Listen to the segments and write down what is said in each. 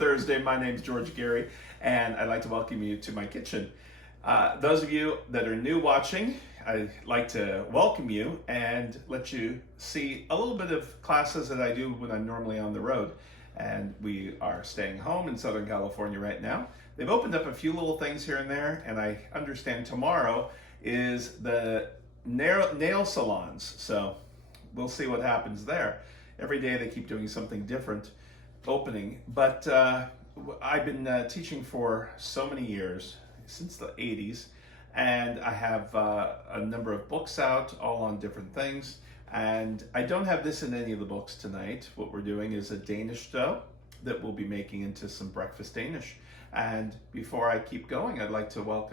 Thursday. My name's George Gary, and I'd like to welcome you to my kitchen. Those of you that are new watching, I'd like to welcome you and let you see a little bit of classes that I do when I'm normally on the road. And we are staying home in Southern California right now. They've opened up a few little things here and there, and I understand tomorrow is the nail salons. So we'll see what happens there. Every day they keep doing something different opening. But I've been teaching for so many years, since the 80s, and I have a number of books out, all on different things. And I don't have this in any of the books tonight. What we're doing is a Danish dough that we'll be making into some breakfast Danish. And before I keep going, I'd like to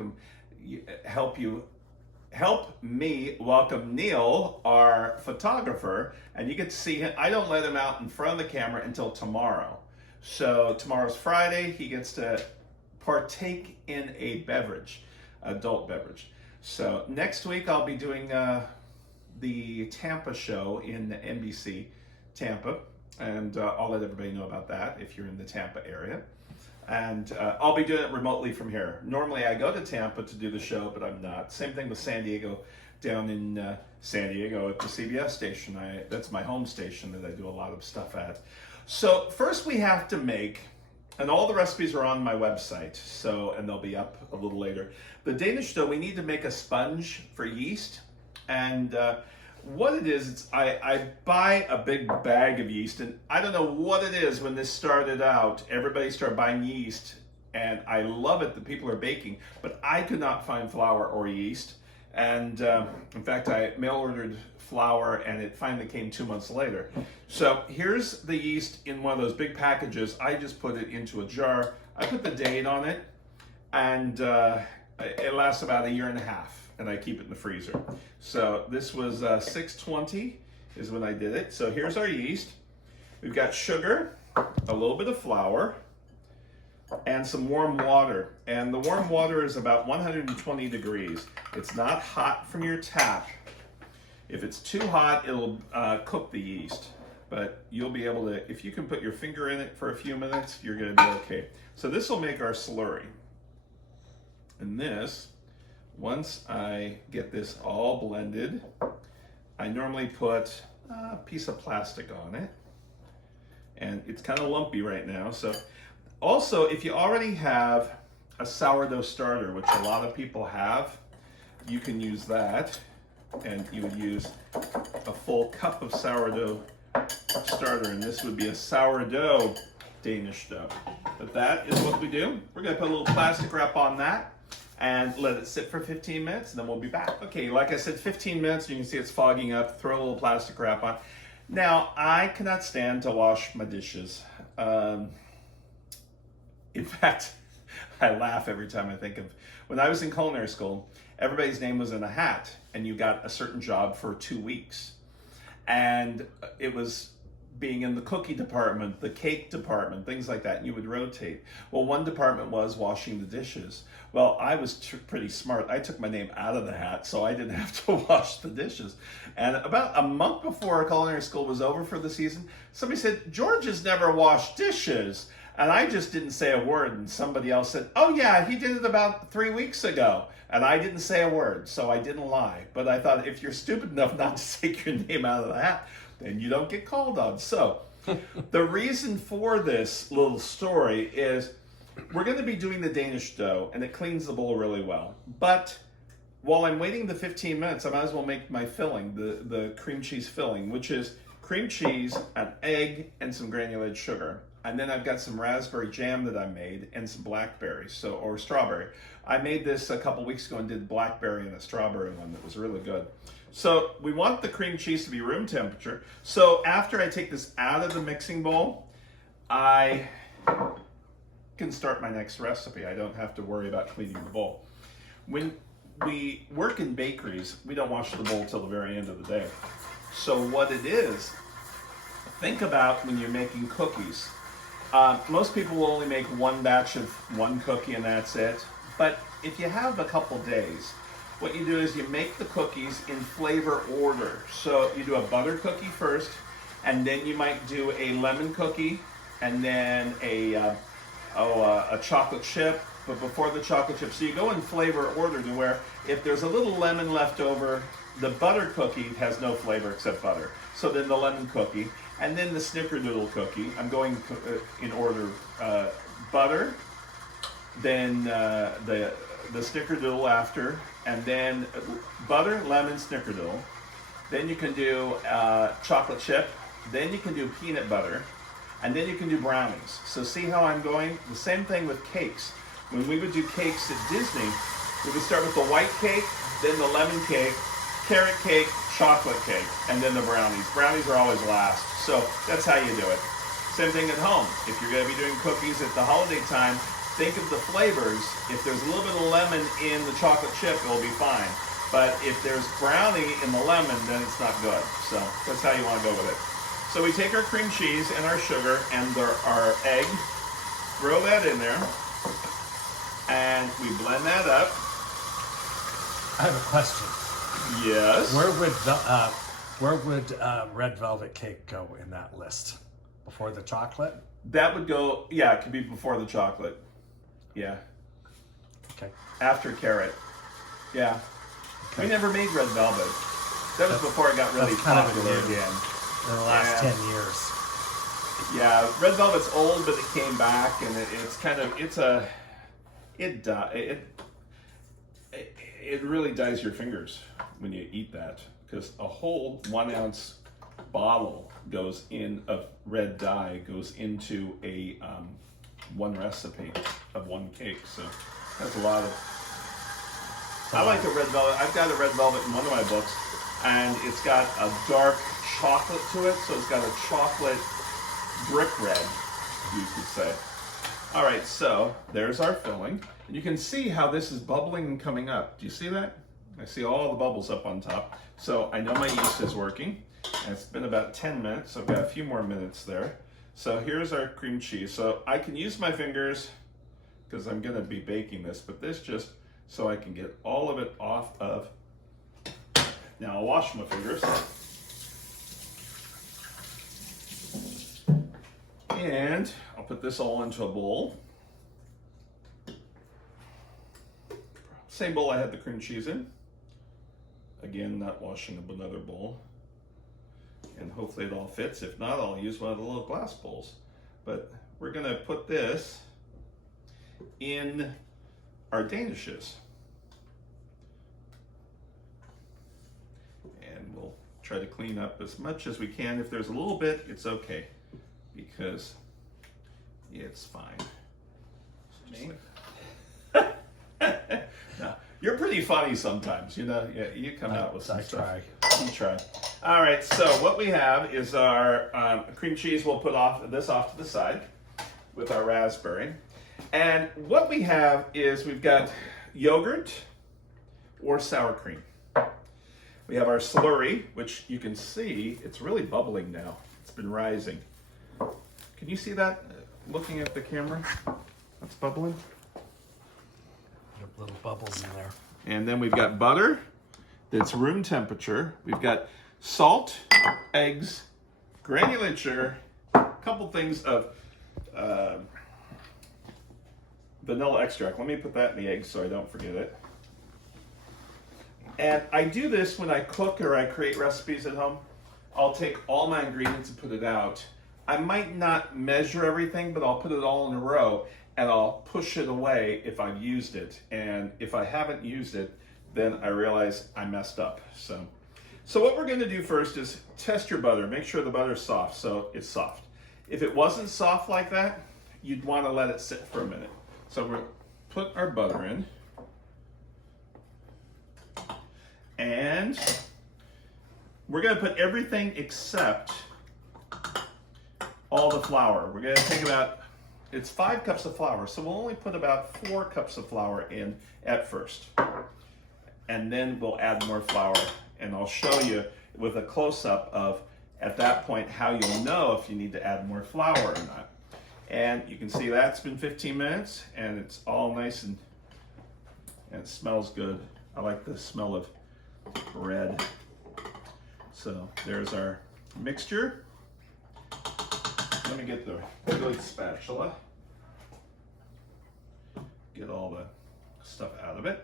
help me welcome Neil, our photographer, and you get to see him. I don't let him out in front of the camera until tomorrow. So tomorrow's Friday, he gets to partake in a beverage, adult beverage. So next week I'll be doing the Tampa show in NBC Tampa, and I'll let everybody know about that if you're in the Tampa area. And I'll be doing it remotely from here. Normally I go to Tampa to do the show, but I'm not. Same thing with San Diego, down in San Diego at the CBS station. That's my home station that I do a lot of stuff at. So first we have to make, and all the recipes are on my website, and they'll be up a little later. The Danish dough, we need to make a sponge for yeast. And what it is, I buy a big bag of yeast, and I don't know what it is. When this started out, everybody started buying yeast, and I love it that people are baking, but I could not find flour or yeast. And in fact, I mail ordered flour, and it finally came 2 months later. So here's the yeast in one of those big packages. I just put it into a jar. I put the date on it, and it lasts about 1.5 years, and I keep it in the freezer. So this was 6/20 is when I did it. So here's our yeast. We've got sugar, a little bit of flour, and some warm water. And the warm water is about 120 degrees. It's not hot from your tap. If it's too hot, it'll cook the yeast. But you'll be able to, if you can put your finger in it for a few minutes, you're gonna be okay. So this will make our slurry. And this, once I get this all blended, I normally put a piece of plastic on it. And it's kind of lumpy right now. So also, if you already have a sourdough starter, which a lot of people have, you can use that. And you would use a full cup of sourdough starter, and this would be a sourdough Danish dough. But that is what we do. We're gonna put a little plastic wrap on that and let it sit for 15 minutes, and then we'll be back. Okay, like I said, 15 minutes, you can see it's fogging up. Throw a little plastic wrap on. Now, I cannot stand to wash my dishes. In fact, I laugh every time I think of, when I was in culinary school, everybody's name was in a hat, and you got a certain job for 2 weeks. And it was being in the cookie department, the cake department, things like that, and you would rotate. Well, one department was washing the dishes. Well, I was pretty smart. I took my name out of the hat, so I didn't have to wash the dishes. And about a month before culinary school was over for the season, somebody said, "George has never washed dishes." And I just didn't say a word, and somebody else said, "Oh yeah, he did it about 3 weeks ago." And I didn't say a word, so I didn't lie. But I thought, if you're stupid enough not to take your name out of the hat, then you don't get called on. So the reason for this little story is we're going to be doing the Danish dough, and it cleans the bowl really well. But while I'm waiting the 15 minutes, I might as well make my filling, the cream cheese filling, which is cream cheese, an egg, and some granulated sugar. And then I've got some raspberry jam that I made and some blackberries, or strawberry. I made this a couple weeks ago and did blackberry and a strawberry one that was really good. So we want the cream cheese to be room temperature. So after I take this out of the mixing bowl, I can start my next recipe. I don't have to worry about cleaning the bowl. When we work in bakeries, we don't wash the bowl till the very end of the day. So what it is, think about when you're making cookies. Most people will only make one batch of one cookie and that's it. But if you have a couple days, what you do is you make the cookies in flavor order. So you do a butter cookie first, and then you might do a lemon cookie, and then a a chocolate chip, but before the chocolate chip. So you go in flavor order to where if there's a little lemon left over, the butter cookie has no flavor except butter. So then the lemon cookie, and then the snickerdoodle cookie. I'm going in order: butter, then the snickerdoodle after, and then butter, lemon, snickerdoodle. Then you can do chocolate chip. Then you can do peanut butter. And then you can do brownies. So see how I'm going? The same thing with cakes. When we would do cakes at Disney, we would start with the white cake, then the lemon cake, carrot cake, chocolate cake, and then the brownies. Brownies are always last. So that's how you do it. Same thing at home. If you're going to be doing cookies at the holiday time, think of the flavors. If there's a little bit of lemon in the chocolate chip, it'll be fine. But if there's brownie in the lemon, then it's not good. So that's how you want to go with it. So we take our cream cheese and our sugar and our egg, throw that in there, and we blend that up. I have a question. Yes. Where would red velvet cake go in that list? Before the chocolate? That would go, yeah, it could be before the chocolate. Yeah. Okay. After carrot. Yeah. Okay. We never made red velvet. That was before it got really popular again. In the last 10 years. Yeah, red velvet's old, but it came back, and it really dyes your fingers when you eat that, because a whole 1 ounce bottle goes in of red dye goes into a one recipe of one cake. So that's a lot of. I like the red velvet. I've got a red velvet in one of my books, and it's got a dark chocolate to it, so it's got a chocolate brick red, you could say. All right, so there's our filling. And you can see how this is bubbling and coming up. Do you see that? I see all the bubbles up on top. So I know my yeast is working, and it's been about 10 minutes, so I've got a few more minutes there. So here's our cream cheese. So I can use my fingers, because I'm gonna be baking this, but this just so I can get all of it off of. Now I'll wash my fingers. And I'll put this all into a bowl. Same bowl I had the cream cheese in. Again, not washing up another bowl. And hopefully it all fits. If not, I'll use one of the little glass bowls. But we're gonna put this in our danishes. And we'll try to clean up as much as we can. If there's a little bit, it's okay, because it's fine. Me? No, you're pretty funny sometimes, you know. Yeah, you come out with some stuff. You try. All right, so what we have is our cream cheese. We'll put this off to the side with our raspberry. And what we have is we've got yogurt or sour cream. We have our slurry, which you can see, it's really bubbling now. It's been rising. Can you see that looking at the camera? That's bubbling. There are little bubbles in there. And then we've got butter that's room temperature. We've got salt, eggs, granulated sugar, a couple things of vanilla extract. Let me put that in the egg so I don't forget it. And I do this when I cook or I create recipes at home. I'll take all my ingredients and put it out. I might not measure everything, but I'll put it all in a row and I'll push it away if I've used it. And if I haven't used it, then I realize I messed up. So what we're gonna do first is test your butter. Make sure the butter's soft, so it's soft. If it wasn't soft like that, you'd wanna let it sit for a minute. So we're gonna put our butter in. And we're gonna put everything except all the flour. We're gonna take about, it's 5 cups of flour, so we'll only put about 4 cups of flour in at first. And then we'll add more flour. And I'll show you with a close-up of, at that point, how you'll know if you need to add more flour or not. And you can see that's been 15 minutes, and it's all nice and it smells good. I like the smell of bread. So there's our mixture. Let me get the good spatula. get all the stuff out of it.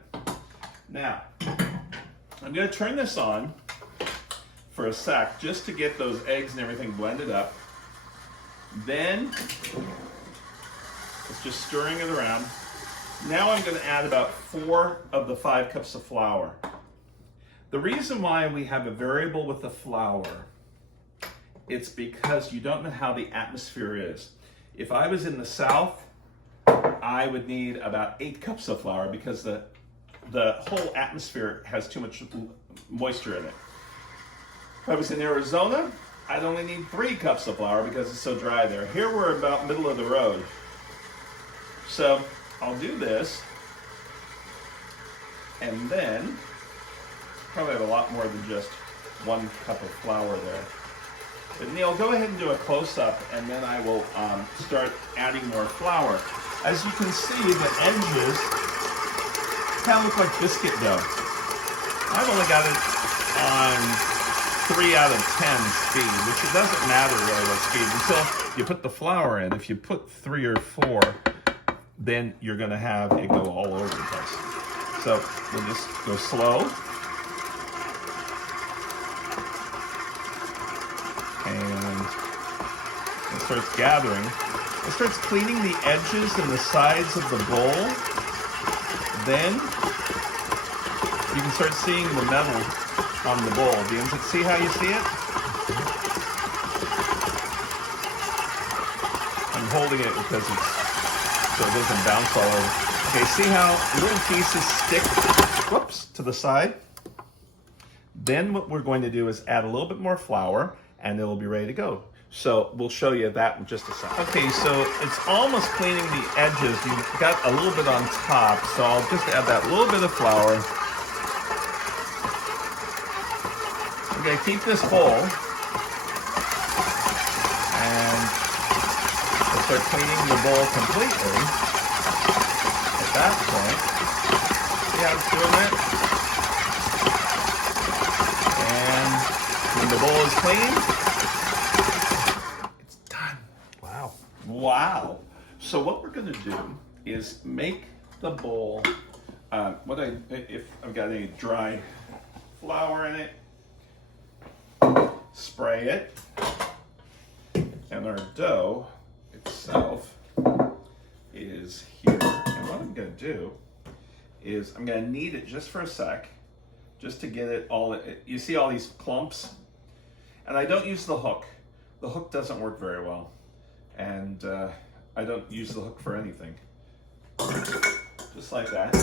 Now, I'm going to turn this on for a sec just to get those eggs and everything blended up. Then, it's just stirring it around. Now I'm going to add about 4 of the 5 cups of flour. The reason why we have a variable with the flour, it's because you don't know how the atmosphere is. If I was in the South, I would need about 8 cups of flour because the whole atmosphere has too much moisture in it. If I was in Arizona, I'd only need 3 cups of flour because it's so dry there. Here we're about middle of the road. So I'll do this, and then probably have a lot more than just 1 cup of flour there. But Neil, go ahead and do a close-up, and then I will start adding more flour. As you can see, the edges kind of look like biscuit dough. I've only got it on 3 out of 10 speed, which it doesn't matter really what speed until you put the flour in. If you put 3 or 4, then you're going to have it go all over the place. So we'll just go slow. And it starts gathering. It starts cleaning the edges and the sides of the bowl. Then you can start seeing the metal on the bowl. Do you see how you see it? I'm holding it because it's so it doesn't bounce all over. Okay, see how little pieces stick, whoops, to the side? Then what we're going to do is add a little bit more flour, and it'll be ready to go. So we'll show you that in just a second. Okay, so it's almost cleaning the edges. You've got a little bit on top, so I'll just add that little bit of flour. I'm gonna keep this full, and we'll start cleaning the bowl completely. At that point, see how it's doing it? And when the bowl is clean, wow. So what we're going to do is make the bowl, if I've got any dry flour in it, spray it, and our dough itself is here. And what I'm going to do is I'm going to knead it just for a sec, just to get it all, you see all these clumps? And I don't use the hook. The hook doesn't work very well. And I don't use the hook for anything. Just like that.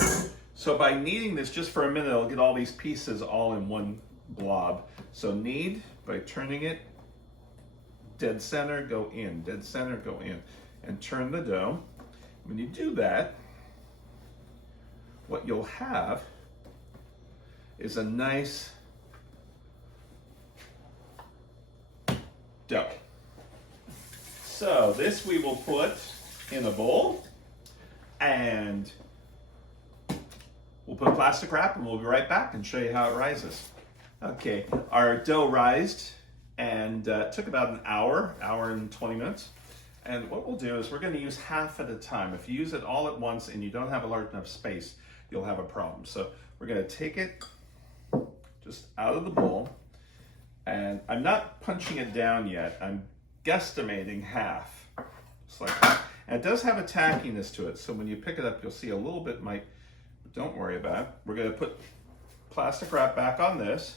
So by kneading this just for a minute, I'll get all these pieces all in one blob. So knead by turning it dead center, go in, dead center, go in, and turn the dough. When you do that, what you'll have is a nice dough. So this we will put in a bowl, and we'll put plastic wrap, and we'll be right back and show you how it rises. Okay, our dough rised and took about an hour and 20 minutes. And what we'll do is we're going to use half at a time. If you use it all at once and you don't have a large enough space, you'll have a problem. So we're going to take it just out of the bowl, and I'm not punching it down yet. I'm guesstimating half, just like that. And it does have a tackiness to it, so when you pick it up, you'll see a little bit might, but don't worry about it. We're going to put plastic wrap back on this,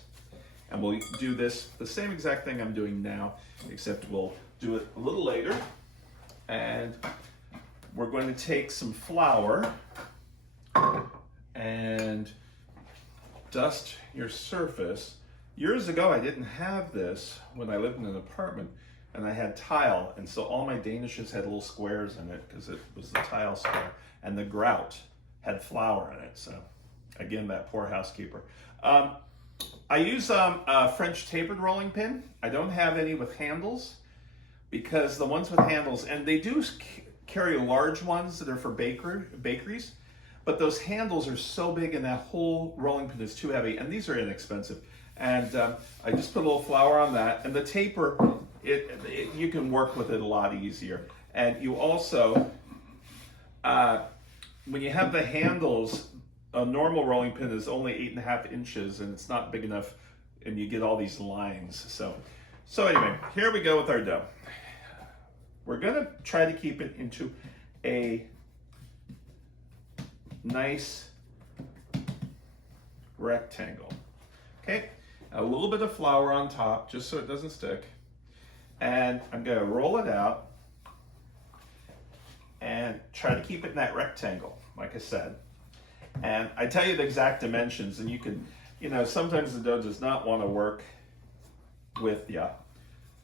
and we'll do this, the same exact thing I'm doing now, except we'll do it a little later. And we're going to take some flour and dust your surface. Years ago, I didn't have this when I lived in an apartment, and I had tile, and so all my Danishes had little squares in it because it was the tile square, and the grout had flour in it. So again, that poor housekeeper. I use a French tapered rolling pin. I don't have any with handles, because the ones with handles, and they do carry large ones that are for bakeries, but those handles are so big and that whole rolling pin is too heavy, and these are inexpensive. And I just put a little flour on that, and the taper, you can work with it a lot easier. And you also when you have the handles, a normal rolling pin is only 8.5 inches, and it's not big enough, and you get all these lines. So anyway, here we go with our dough. We're gonna try to keep it into a nice rectangle. Okay, a little bit of flour on top just so it doesn't stick. And I'm gonna roll it out and try to keep it in that rectangle, like I said. And I tell you the exact dimensions, and you can, sometimes the dough does not want to work with you.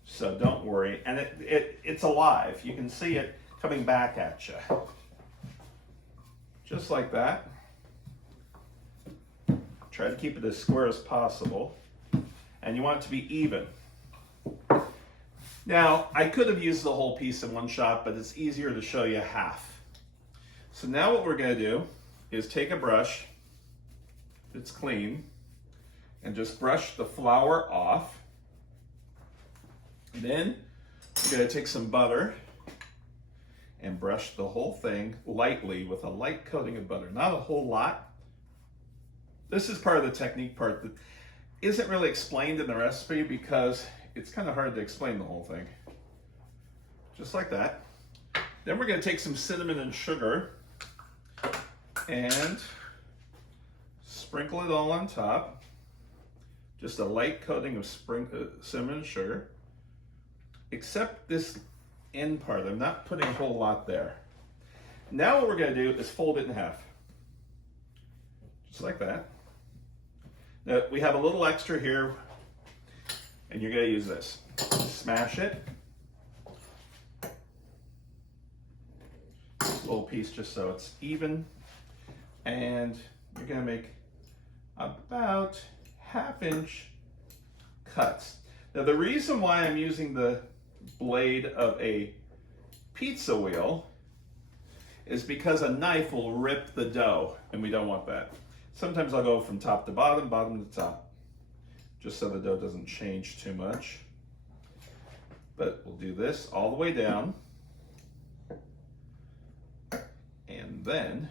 So don't worry. And it's alive. You can see it coming back at you. Just like that. Try to keep it as square as possible. And you want it to be even. Now, I could have used the whole piece in one shot, but it's easier to show you half. So now what we're going to do is take a brush that's clean and just brush the flour off. And then we're going to take some butter and brush the whole thing lightly with a light coating of butter. Not a whole lot. This is part of the technique part that isn't really explained in the recipe because it's kind of hard to explain the whole thing. Just like that. Then we're going to take some cinnamon and sugar and sprinkle it all on top. Just a light coating of cinnamon and sugar. Except this end part, I'm not putting a whole lot there. Now what we're going to do is fold it in half. Just like that. Now we have a little extra here, and you're going to use this. Smash it. A little piece just so it's even. And you're going to make about 1/2 inch cuts. Now the reason why I'm using the blade of a pizza wheel is because a knife will rip the dough, and we don't want that. Sometimes I'll go from top to bottom, bottom to top, just so the dough doesn't change too much. But we'll do this all the way down, and then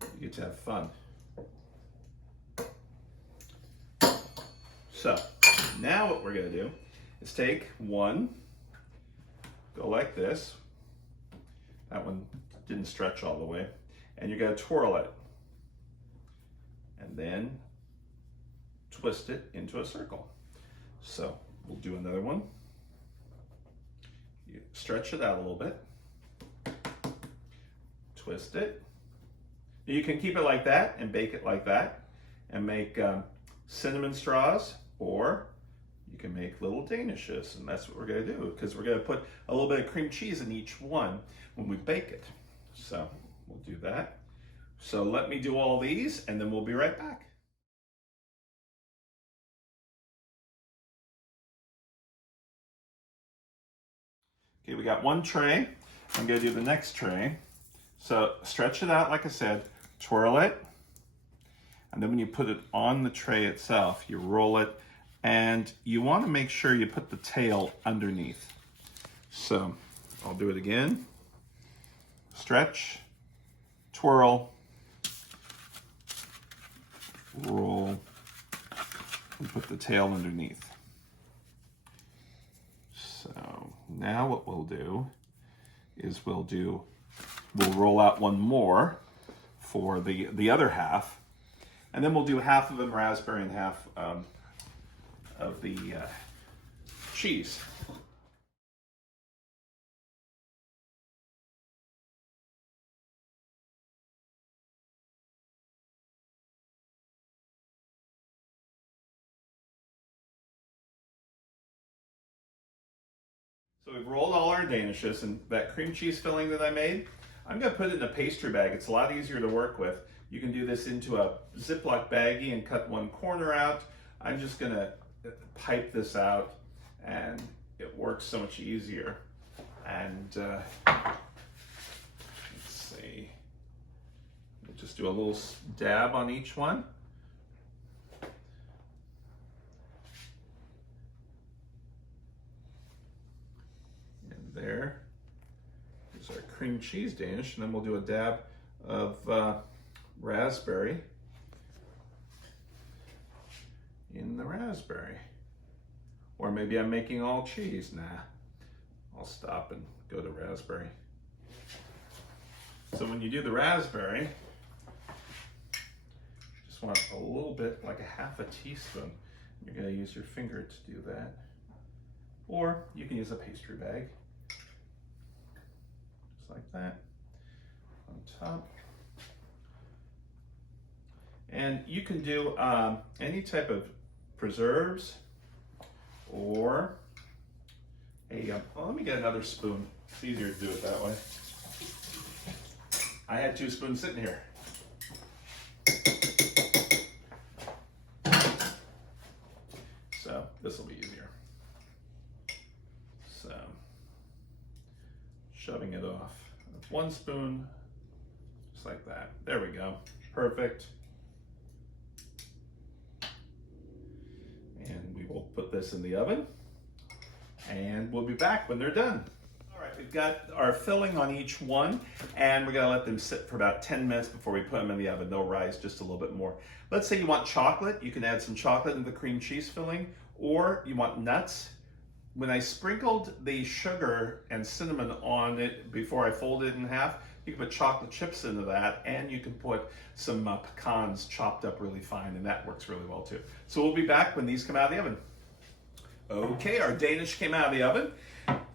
you get to have fun. So now what we're going to do is take one, go like this. That one didn't stretch all the way. And you're going to twirl it. And then twist it into a circle. So we'll do another one. You stretch it out a little bit. Twist it. You can keep it like that and bake it like that and make cinnamon straws, or you can make little danishes, and that's what we're going to do because we're going to put a little bit of cream cheese in each one when we bake it. So we'll do that. So let me do all these and then we'll be right back. Okay, we got one tray. I'm going to do the next tray. So stretch it out like I said, twirl it, and then when you put it on the tray itself, you roll it, and you want to make sure you put the tail underneath. So I'll do it again. Stretch, twirl, roll, and put the tail underneath. So now what we'll do is we'll roll out one more for the other half, and then we'll do half of them raspberry and half of the cheese. So we've rolled all our danishes, and that cream cheese filling that I made, I'm going to put it in a pastry bag. It's a lot easier to work with. You can do this into a Ziploc baggie and cut one corner out. I'm just going to pipe this out, and it works so much easier. And let's see, we'll just do a little dab on each one. And there is our cream cheese Danish, and then we'll do a dab of raspberry in the raspberry. Or maybe I'm making all cheese. Nah, I'll stop and go to raspberry. So when you do the raspberry, just want a little bit, like a half a teaspoon. You're going to use your finger to do that. Or you can use a pastry bag. Just like that. On top. And you can do any type of preserves or a, well, let me get another spoon. It's easier to do it that way. I had 2 spoons sitting here. So this will be easier. So shoving it off with 1 spoon, just like that. There we go. Perfect. And we will put this in the oven, and we'll be back when they're done. All right, we've got our filling on each one, and we're gonna let them sit for about 10 minutes before we put them in the oven. They'll rise just a little bit more. Let's say you want chocolate, you can add some chocolate in the cream cheese filling, or you want nuts. When I sprinkled the sugar and cinnamon on it before I folded it in half, you can put chocolate chips into that, and you can put some pecans chopped up really fine, and that works really well too. So we'll be back when these come out of the oven. Okay, our Danish came out of the oven,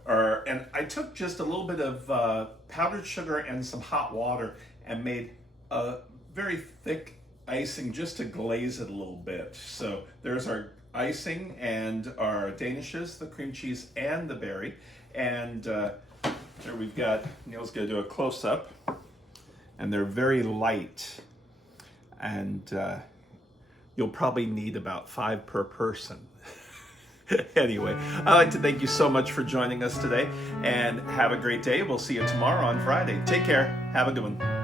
and I took just a little bit of powdered sugar and some hot water and made a very thick icing just to glaze it a little bit. So there's our icing and our Danishes, the cream cheese and the berry, and there we've got, Neil's gonna do a close-up, and they're very light, and you'll probably need about 5 per person. Anyway, I'd like to thank you so much for joining us today, and have a great day. We'll see you tomorrow on Friday. Take care. Have a good one.